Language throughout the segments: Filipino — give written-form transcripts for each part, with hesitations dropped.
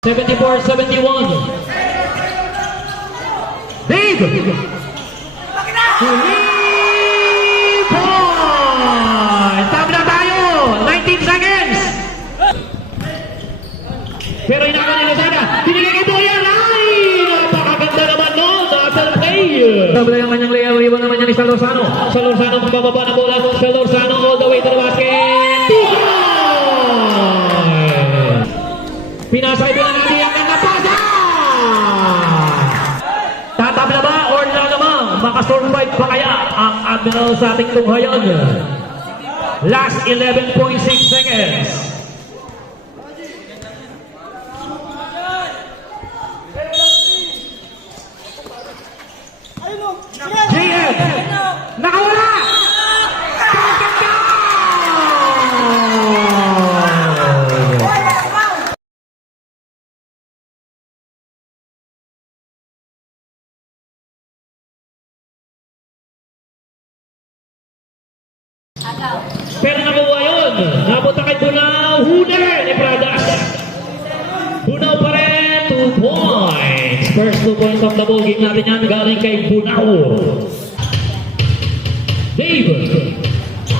74-71. Dave! 3 points! Tama na tayo! 19 seconds! Pero inakan ni Lozada. Binigay kay Boyan! Ay! Napakaganda naman nun! Nasa play! Tabla yung kanyang layout. Iwan naman niya ni Salorzano. Salorzano bababa ng bola. Salorzano all the way to the basket. 2 points! Pinasay din natin ang nakapasa! Tatabla ba or nalamang? Makasurvive pa kaya ang Admiral sa ating tunghayon? Last 11.6 seconds. JM! Nakawala! Pero nakuha yun. Napunta kay Bunao. Huner ni Pradas. Bunao pa rin. 2 points. First 2 points of the ball game natin yan. Galing kay Bunao. Dave.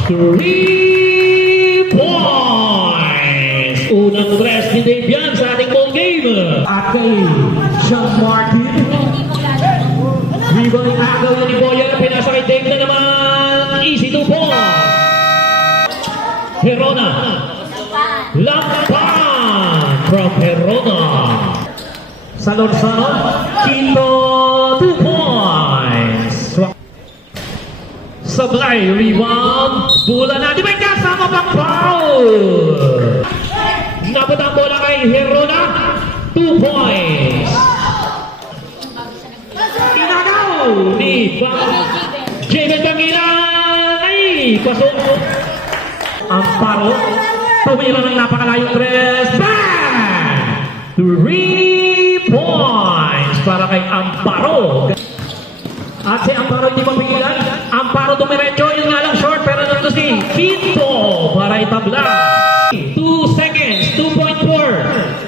3 points. Unang tres ni Dave yan sa ating ball game. At kay Sean Martin. Rebound agaw yun ni Boyer. Pinasa kay Dave na naman. Easy 2 points. Herona. Lampan from Herona. Salorzano. Quinto 2 points. Sablay rebound. Bola na. Di ba kasama pang foul? Naputang bola kay Herona. 2 points. Inagaw ni Javen Bangilan. Ay, pasok. Amparo, tumira ng napakalayong tres. Bang! 3 points para kay Amparo. At si Amparo hindi mapigilan. Amparo tumiretso, yun nga lang short, pero nandito si Quinto para itabla. 2 seconds, 2.4.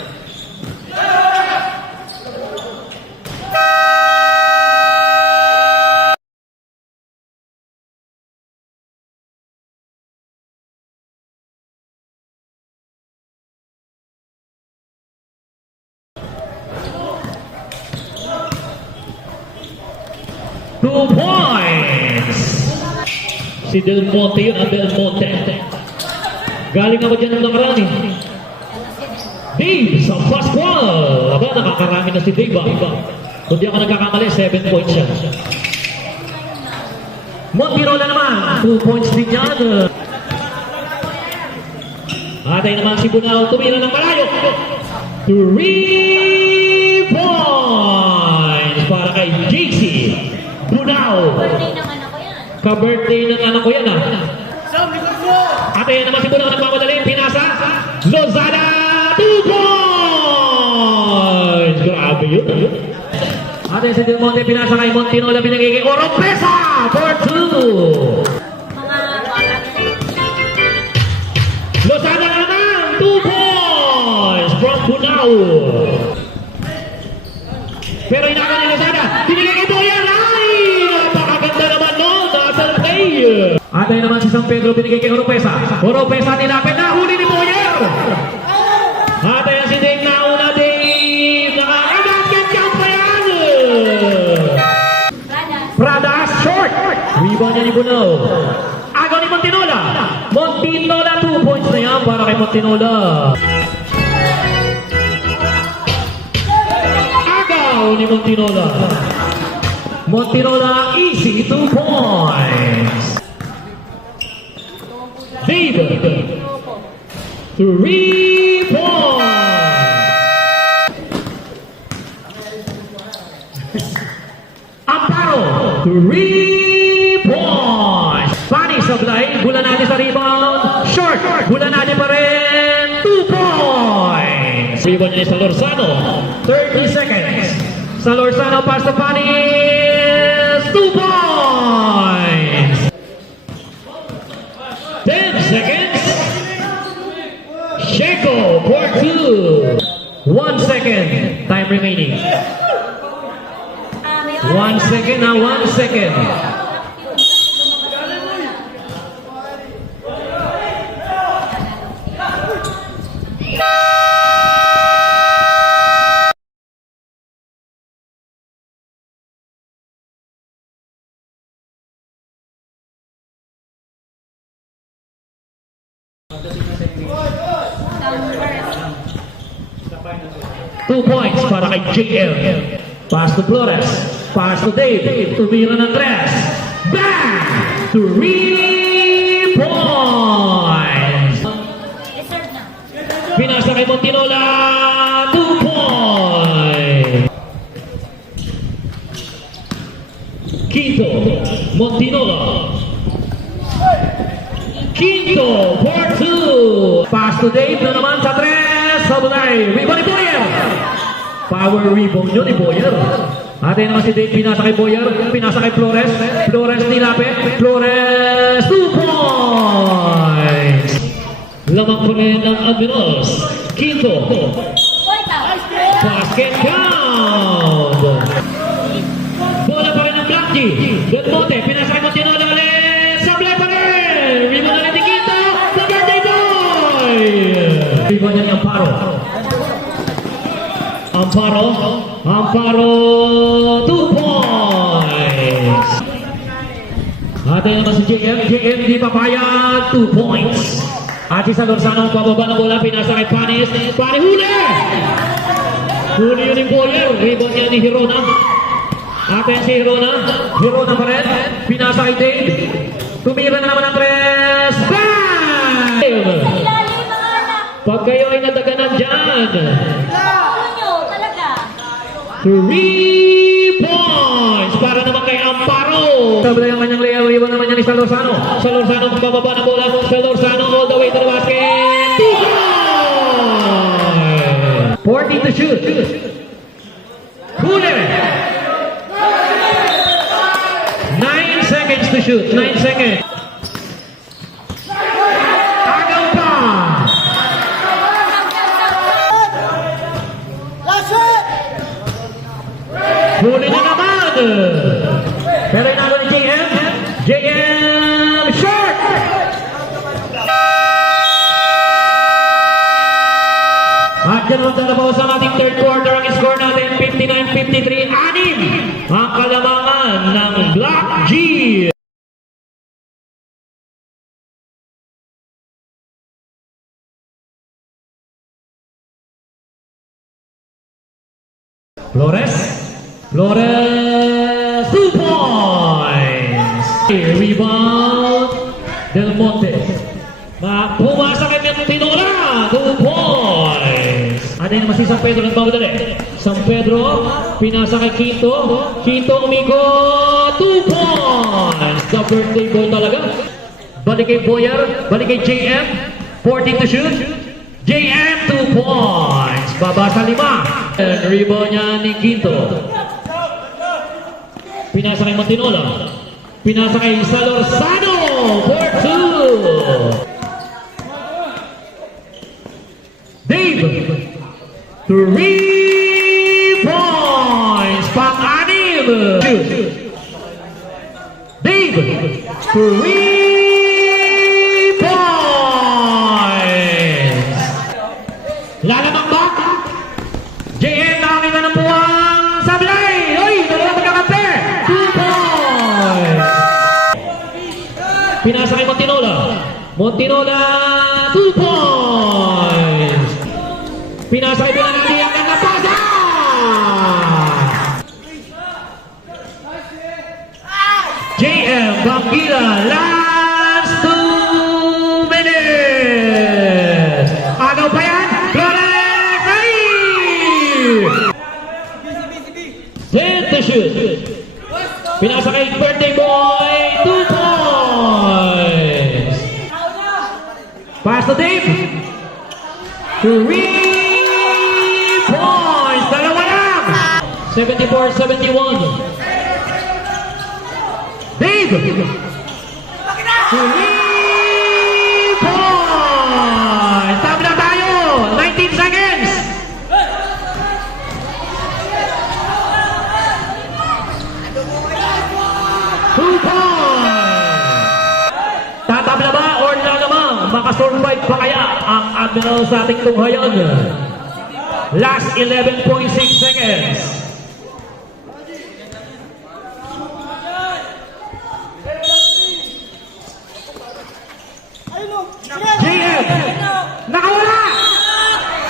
Two points! Si Del Monte yun, ang Del Monte. Galing ako dyan ng nakaraan eh. Dave sa Pascual. Aba, nakakarami na si Dave ba? Kung di ako nagkakamali, 7 points siya. Montirola naman, 2 points din yan. Atay naman si Bunao, tumira ng malayo. 3 points para kay JC Bunao. Ka-birthday ng anak ko yan ah. Atay naman si Bunao nagmamadali. Pinasa. Lozada. 2 points. Grabe yun. Atay si Del Monte. Pinasa kay Montinola. Binigay kay Oropesa. For 2. Lozada naman. 2 points. From Bunao. Pero inakan ni Lozada. Binigay kay Boyan. Atay naman si San Pedro, binigay kay Oropesa. Oropesa tinapit na, huli ni Boyer. Atay si Dave na una, Dave. Naka-basket count pa yan. Pradas, short. Rebound niya ni Bunao. Agaw ni Montinola. Montinola, 2 points na yan para kay Montinola. Agaw ni Montinola. Montinola, easy 2 points. Dave, 3 points. Amparo, 3 points. Pani Sablay, bula natin sa rebound. Short, bula natin pa rin. 2 points. Rebound niya sa Salorzano. 30 seconds. Salorzano pass to Pani. 2 points. 10 seconds. Sheko for 2. 1 1 second. Time remaining. 1 second na, 1 second. Two points para kay JM. Pass to Flores. Pass to Dave. Tumira ng tres. Bang! 3 points. Pinasa kay Montinola. 2 points. Quinto. Montinola. Quinto for 2. Pass to Dave na naman sa tres. Sabulay. Rebound ni Boyer. Power rebound yun ni Boyer. Atin naman si Dave. Pinasa kay Boyer. Pinasa kay Flores. Flores nilapit. Flores. 2 points. Lamang pa rin ng Admirals. Quinto. Basket count. Bola pa rin ng Black G. Del Monte. Pinasa kay Montinola ulit. Sablay pa rin. Rebound ulit ni Quinto. The birthday boy. Rebound niya ni Amparo. Amparo, 2 points. Atin naman si JM di papayag, 2 points. At si Salorzano, pababa ng bola, pinasa kay Panis. Huli! Huli yun yung Boyer, rebound niya ni Hirona. Atin si Hirona pa rin, pinasa kay Dave. Tumira na naman ang tres. Bang! Pag kayo ay nadaganan dyan. 3 points para naman kay Amparo. Sabi ang kanyang layout, iwan naman niya ni Salorzano. Salorzano bababa ng bola. Salorzano all the way to the basket. 2 points. 40 to shoot. Huli. 9 seconds to shoot. 9 seconds. Agaw pa. Huli na naman. Pero inalo ni JM. JM short. At dyan ang tatapaw sa ating third quarter. Ang score natin 59-53. 6 ang kalamangan ng Black G. Flores, 2 points. Rebound, Del Monte. Pumasa kay Montinola, 2 points. Ano yung naman si San Pedro nagbawadali? San Pedro, pinasa kay Quinto. Quinto umikot, 2 points. The birthday goal talaga. Balik kay Boyer, balik kay JM. 14 to shoot. JM 2 points. Baba sa 5. And rebound niya ni Quinto. Pinasa kay Montinola. Pinasa kay Salorzano for 2. Dave. 3 points. Pang-anim. Dave. 3 lalamang ba? JM nakakita ng buwang sablay! Uy! Dalawa magkakampi! 2 points! Pinasa kay Montinola. Montinola, 2 points! Pinasa kay Pinanati ang nagpasa! JM Bangila, last 2 minutes! Agaw pa yan? Set to shoot. Pinasa kay birthday boy. 2 points. Pass to Dave. 3 points. Dalawa lang. 74-71. Dave. 3 points. Tabla tayo. 19 seconds. 2 points. Tatabla ba or lamang makasurvive pa kaya ang Admiral sa ating tunghayan? Last 11.6 seconds. JM! Nakawala!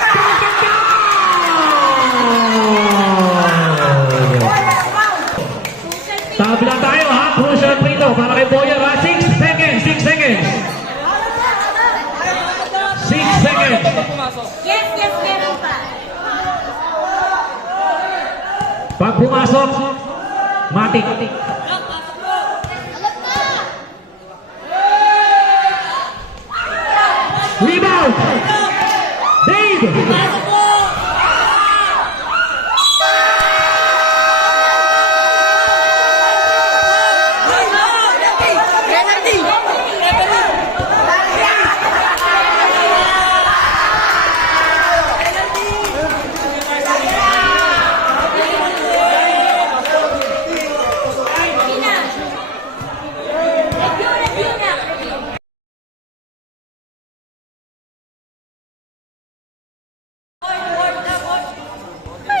Second down! Tabla tayo ha, crucial free throw para kay Boyer ha, 6 seconds, 6 seconds. 6 seconds. Yes, meron pa. Pag pumasok, matik. Rebound! Dave!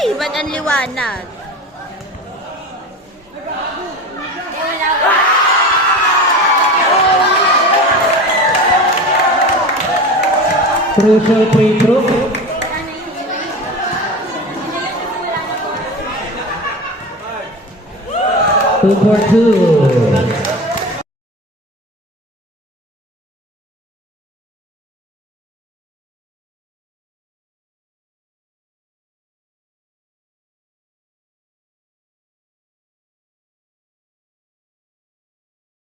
Ay, ba't ang liwanag? Crucial free throw. Two for two.